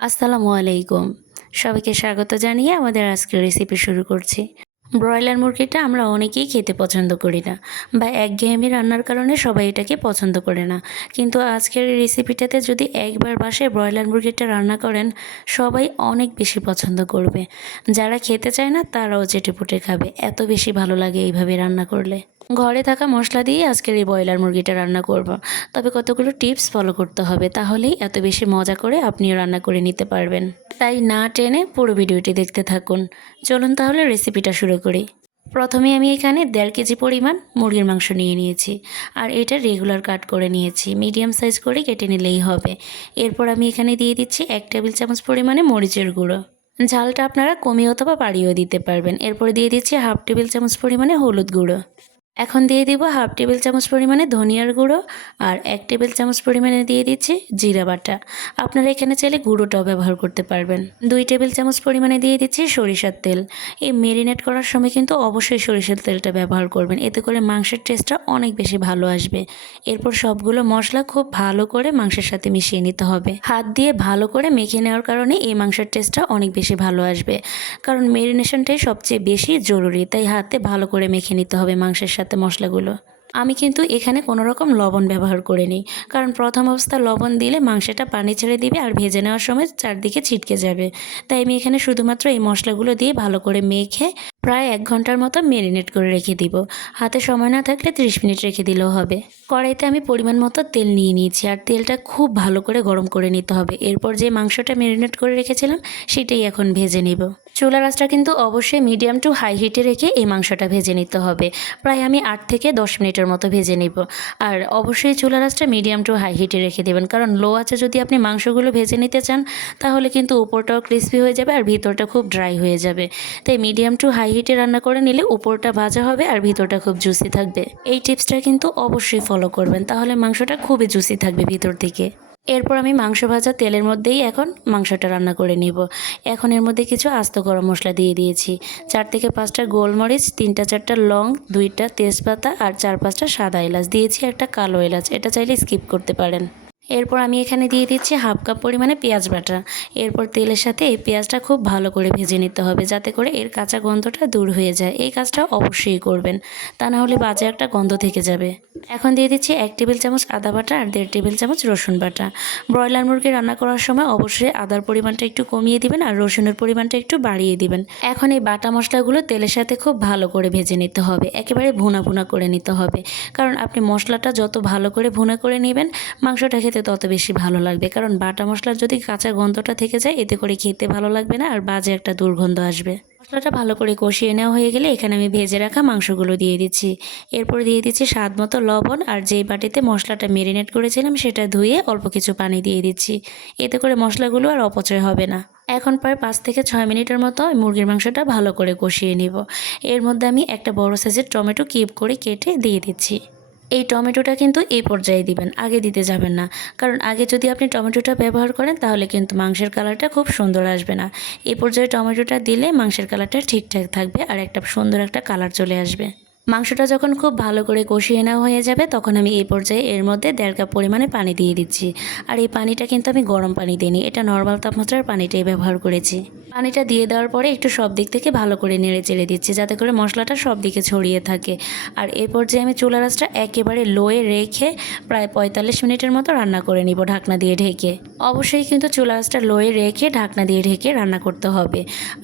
আসসালামু আলাইকুম। সবাইকে স্বাগত জানিয়ে আমাদের আজকের রেসিপি শুরু করছি। ব্রয়লার মুরগিটা আমরা অনেকেই খেতে পছন্দ করি না বা একঘেয়েমি রান্নার কারণে সবাই এটাকে পছন্দ করে না। কিন্তু আজকের রেসিপিটাতে যদি একবার বাসায় ব্রয়লার মুরগিটা রান্না করেন, সবাই অনেক বেশি পছন্দ করবে। যারা খেতে চায় না, তারাও চেটেপুটে খাবে। এত বেশি ভালো লাগে এইভাবে রান্না করলে। ঘরে থাকা মশলা দিয়ে আজকের এই ব্রয়লার মুরগিটা রান্না করব। তবে কতগুলো টিপস ফলো করতে হবে তাহলেই এত বেশি মজা করে আপনিও রান্না করে নিতে পারবেন। তাই না টেনে পুরো ভিডিওটি দেখতে থাকুন। চলুন তাহলে রেসিপিটা শুরু করি। প্রথমে আমি এখানে দেড় কেজি পরিমাণ মুরগির মাংস নিয়ে নিয়েছি আর এটা রেগুলার কাট করে নিয়েছি। মিডিয়াম সাইজ করে কেটে নিলেই হবে। এরপর আমি এখানে দিয়ে দিচ্ছি এক টেবিল চামচ পরিমাণে মরিচের গুঁড়ো। ঝালটা আপনারা কমিয়ে অথবা বাড়িয়েও দিতে পারবেন। এরপর দিয়ে দিচ্ছি হাফ টেবিল চামচ পরিমাণে হলুদ গুঁড়ো। এখন দিয়ে দিব হাফ টেবিল চামচ পরিমাণে ধনিয়ার গুঁড়ো আর এক টেবিল চামচ পরিমাণে দিয়ে দিচ্ছি জিরা বাটা। আপনারা এখানে চাইলে গুঁড়োটাও ব্যবহার করতে পারবেন। দুই টেবিল চামচ পরিমাণে দিয়ে দিচ্ছি সরিষার তেল। এই মেরিনেট করার সময় কিন্তু অবশ্যই সরিষার তেলটা ব্যবহার করবেন। এতে করে মাংসের টেস্টটা অনেক বেশি ভালো আসবে। এরপর সবগুলো মশলা খুব ভালো করে মাংসের সাথে মিশিয়ে নিতে হবে। হাত দিয়ে ভালো করে মেখে নেওয়ার কারণে এই মাংসের টেস্টটা অনেক বেশি ভালো আসবে। কারণ মেরিনেশনটাই সবচেয়ে বেশি জরুরি, তাই হাতে ভালো করে মেখে নিতে হবে মাংসের সাথে। মশলাগুলো। আমি কিন্তু এখানে কোনো রকম লবণ ব্যবহার করে নিই কারণ প্রথম অবস্থা লবণ দিলে মাংসটা পানি ছেড়ে দিবে আর ভেজে নেওয়ার সময় চারদিকে ছিটকে যাবে। তাই আমি এখানে শুধুমাত্র এই মশলাগুলো দিয়ে ভালো করে মেখে প্রায় এক ঘণ্টার মতো মেরিনেট করে রেখে দিব। হাতে সময় না থাকলে ত্রিশ মিনিট রেখে দিলেও হবে। কড়াইতে আমি পরিমাণ মতো তেল নিয়ে নিয়েছি আর তেলটা খুব ভালো করে গরম করে নিতে হবে। এরপর যে মাংসটা মেরিনেট করে রেখেছিলাম, সেটাই এখন ভেজে নেব। চুলা রাসটা কিন্তু অবশ্যই মিডিয়াম টু হাই হিটে রেখে এই মাংসটা ভেজে নিতে হবে। প্রায় আমি আট থেকে দশ মিনিটের মতো ভেজে নিব। আর অবশ্যই চুলা রাসটা মিডিয়াম টু হাই হিটে রেখে দেবেন। কারণ লো আছে যদি আপনি মাংসগুলো ভেজে নিতে চান, তাহলে কিন্তু উপরটাও ক্রিস্পি হয়ে যাবে আর ভিতরটা খুব ড্রাই হয়ে যাবে। তাই মিডিয়াম টু হাই হিটে রান্না করে নিলে উপরটা ভাজা হবে আর ভিতরটা খুব জুসি থাকবে। এই টিপসটা কিন্তু অবশ্যই ফলো করবেন। তাহলে মাংসটা খুবই জুসি থাকবে ভিতর থেকে। এরপর আমি মাংস ভাজা তেলের মধ্যেই এখন মাংসটা রান্না করে নেব। এখন এর মধ্যে কিছু আস্ত গরম মশলা দিয়ে দিয়েছি। চার থেকে পাঁচটা গোলমরিচ, তিনটা চারটা লং, দুইটা তেজপাতা আর চার পাঁচটা সাদা এলাচ দিয়েছি, একটা কালো এলাচ। এটা চাইলে স্কিপ করতে পারেন। এরপর আমি এখানে দিয়ে দিচ্ছি হাফ কাপ পরিমাণে পেঁয়াজ বাটা। এরপর তেলের সাথে এই পেঁয়াজটা খুব ভালো করে ভেজে নিতে হবে যাতে করে এর কাঁচা গন্ধটা দূর হয়ে যায়। এই কাজটা অবশ্যই করবেন, তা না হলে বাজে একটা গন্ধ থেকে যাবে। এখন দিয়ে দিচ্ছি এক টেবিল চামচ আদা বাটা আর দেড় টেবিল চামচ রসুন বাটা। ব্রয়লার মুরগি রান্না করার সময় অবশ্যই আদার পরিমাণটা একটু কমিয়ে দিবেন আর রসুনের পরিমাণটা একটু বাড়িয়ে দিবেন। এখন এই বাটা মশলাগুলো তেলের সাথে খুব ভালো করে ভেজে নিতে হবে, একেবারে ভুনা ভুনা করে নিতে হবে। কারণ আপনি মশলাটা যত ভালো করে ভুনা করে নেবেন, মাংসটা খেতে তত বেশি ভালো লাগবে। কারণ বাটা মশলার যদি কাঁচা গন্ধটা থেকে যায়, এতে করে খেতে ভালো লাগবে না, আর বাজে একটা দুর্গন্ধ আসবে। মশলাটা ভালো করে কষিয়ে নেওয়া হয়ে গেলে এখানে আমি ভেজে রাখা মাংসগুলো দিয়ে দিচ্ছি। এরপর দিয়ে দিচ্ছি স্বাদ মতো লবণ, আর যেই বাটিতে মশলাটা মেরিনেট করেছিলাম সেটা ধুয়ে অল্প কিছু পানি দিয়ে দিচ্ছি। এতে করে মশলাগুলো আর অপচয় হবে না। এখন প্রায় পাঁচ থেকে ছয় মিনিটের মতো মুরগির মাংসটা ভালো করে কষিয়ে নিব। এর মধ্যে আমি একটা বড় সাইজের টমেটো কিপ করে কেটে দিয়ে দিচ্ছি। এই টমেটোটা কিন্তু এই পর্যায়ে দিবেন, আগে দিতে যাবেন না। কারণ আগে যদি আপনি টমেটোটা ব্যবহার করেন, তাহলে কিন্তু মাংসের কালারটা খুব সুন্দর আসবে না। এই পর্যায়ে টমেটোটা দিলে মাংসের কালারটা ঠিকঠাক থাকবে আর একটা সুন্দর একটা কালার চলে আসবে। মাংসটা যখন খুব ভালো করে কষিয়ে নেওয়া হয়ে যাবে, তখন আমি এই পর্যায়ে এর মধ্যে দেড় কাপ পরিমাণে পানি দিয়ে দিচ্ছি। আর এই পানিটা কিন্তু আমি গরম পানি দিইনি, এটা নর্মাল তাপমাত্রার পানিটাই ব্যবহার করেছি। পানিটা দিয়ে দেওয়ার পরে একটু সব দিক থেকে ভালো করে নেড়ে চেড়ে দিচ্ছি, যাতে করে মশলাটা সব দিকে ছড়িয়ে থাকে। আর এই পর্যায়ে আমি চুলা রাসটা একেবারে লোয়ে রেখে প্রায় পঁয়তাল্লিশ মিনিটের মতো রান্না করে নিব ঢাকনা দিয়ে ঢেকে। অবশ্যই কিন্তু চুলা রাসটা লোয়ে রেখে ঢাকনা দিয়ে ঢেকে রান্না করতে হবে।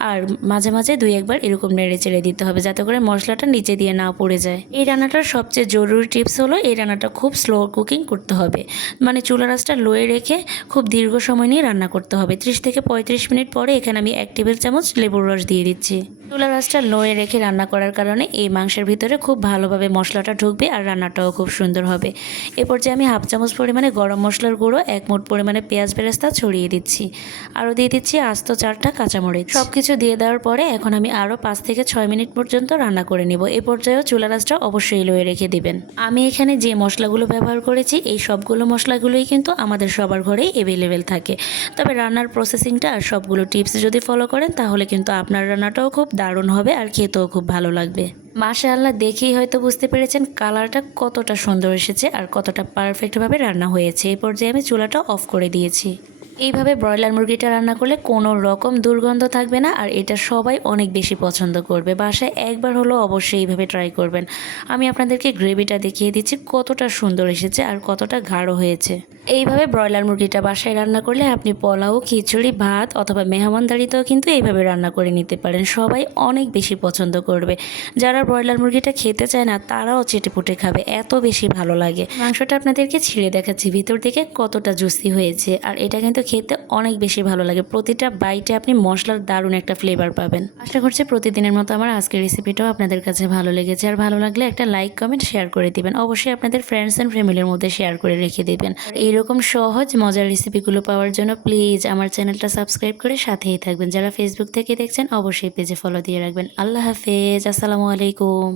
আর মাঝে মাঝে দুই একবার এরকম নেড়ে চেড়ে দিতে হবে, যাতে করে মশলাটা নিচে দিয়ে না পড়ে যায়। এই রান্নাটার সবচেয়ে জরুরি টিপস হলো, এই রান্নাটা খুব স্লো কুকিং করতে হবে। মানে চুলা রাসটা লোয়ে রেখে খুব দীর্ঘ সময় নিয়ে রান্না করতে হবে। ত্রিশ থেকে পঁয়ত্রিশ মিনিট পরে এখানে আমি এক টেবিল চামচ লেবুর রস দিয়ে দিচ্ছি। চুলা রাসটা লোয়ে রেখে রান্না করার কারণে এই মাংসের ভিতরে খুব ভালোভাবে মশলাটা ঢুকবে আর রান্নাটাও খুব সুন্দর হবে। এরপর যে আমি হাফ চামচ পরিমাণে গরম মশলার গুঁড়ো, এক মুঠ পরিমাণে পেঁয়াজ বেরেস্তা ছড়িয়ে দিচ্ছি। আরও দিয়ে দিচ্ছি আস্ত চারটা কাঁচামরিচ। সব কিছু দিয়ে দেওয়ার পরে এখন আমি আরও পাঁচ থেকে ছয় মিনিট পর্যন্ত রান্না করে নেব। এ পর্যায়েও চুলা রাসটা অবশ্যই লোয়ে রেখে দিবেন। আমি এখানে যে মশলাগুলো ব্যবহার করেছি, এই সবগুলো মশলাগুলোই কিন্তু আমাদের সবার ঘরেই অ্যাভেলেবেল থাকে। তবে রান্নার প্রসেসিংটা আর সবগুলো টিপস যদি ফলো করেন, তাহলে কিন্তু আপনার রান্নাটাও খুব দারুণ হবে আর খেতেও খুব ভালো লাগবে। মাসা আল্লাহ দেখেই হয়তো বুঝতে পেরেছেন কালারটা কতটা সুন্দর এসেছে আর কতটা পারফেক্টভাবে রান্না হয়েছে। এই পর্যায়ে আমি চুলাটা অফ করে দিয়েছি। এইভাবে ব্রয়লার মুরগিটা রান্না করলে কোনো রকম দুর্গন্ধ থাকবে না, আর এটা সবাই অনেক বেশি পছন্দ করবে। বাসায় একবার হলেও অবশ্যই এইভাবে ট্রাই করবেন। আমি আপনাদেরকে গ্রেভিটা দেখিয়ে দিচ্ছি, কতটা সুন্দর এসেছে আর কতটা গাঢ় হয়েছে। এইভাবে ব্রয়লার মুরগিটা বাসায় রান্না করলে আপনি পোলাও, খিচুড়ি, ভাত অথবা মেহমানদারিতেও কিন্তু এইভাবে রান্না করে নিতে পারেন। সবাই অনেক বেশি পছন্দ করবে। যারা ব্রয়লার মুরগিটা খেতে চায় না, তারাও চেটেপুটে খাবে, এত বেশি ভালো লাগে। মাংসটা আপনাদেরকে ছিঁড়ে দেখাচ্ছি, ভিতর থেকে কতটা জুসি হয়েছে, আর এটা কিন্তু খেতে অনেক বেশি ভালো লাগে। প্রতিটা বাইটে আপনি মশলার দারুণ একটা ফ্লেভার পাবেন। আশা করছি প্রতিদিনের মতো আমার আজকের রেসিপিটাও আপনাদের কাছে ভালো লেগেছে। আর ভালো লাগলে একটা লাইক কমেন্ট শেয়ার করে দিবেন। অবশ্যই আপনাদের ফ্রেন্ডস অ্যান্ড ফ্যামিলির মধ্যে শেয়ার করে রেখে দিবেন। এইরকম সহজ, মজার রেসিপিগুলো পাওয়ার জন্য প্লিজ আমার চ্যানেলটা সাবস্ক্রাইব করে সাথেই থাকবেন। যারা ফেসবুক থেকে দেখছেন, অবশ্যই পেজে ফলো দিয়ে রাখবেন। আল্লাহ হাফেজ। আসসালামু আলাইকুম।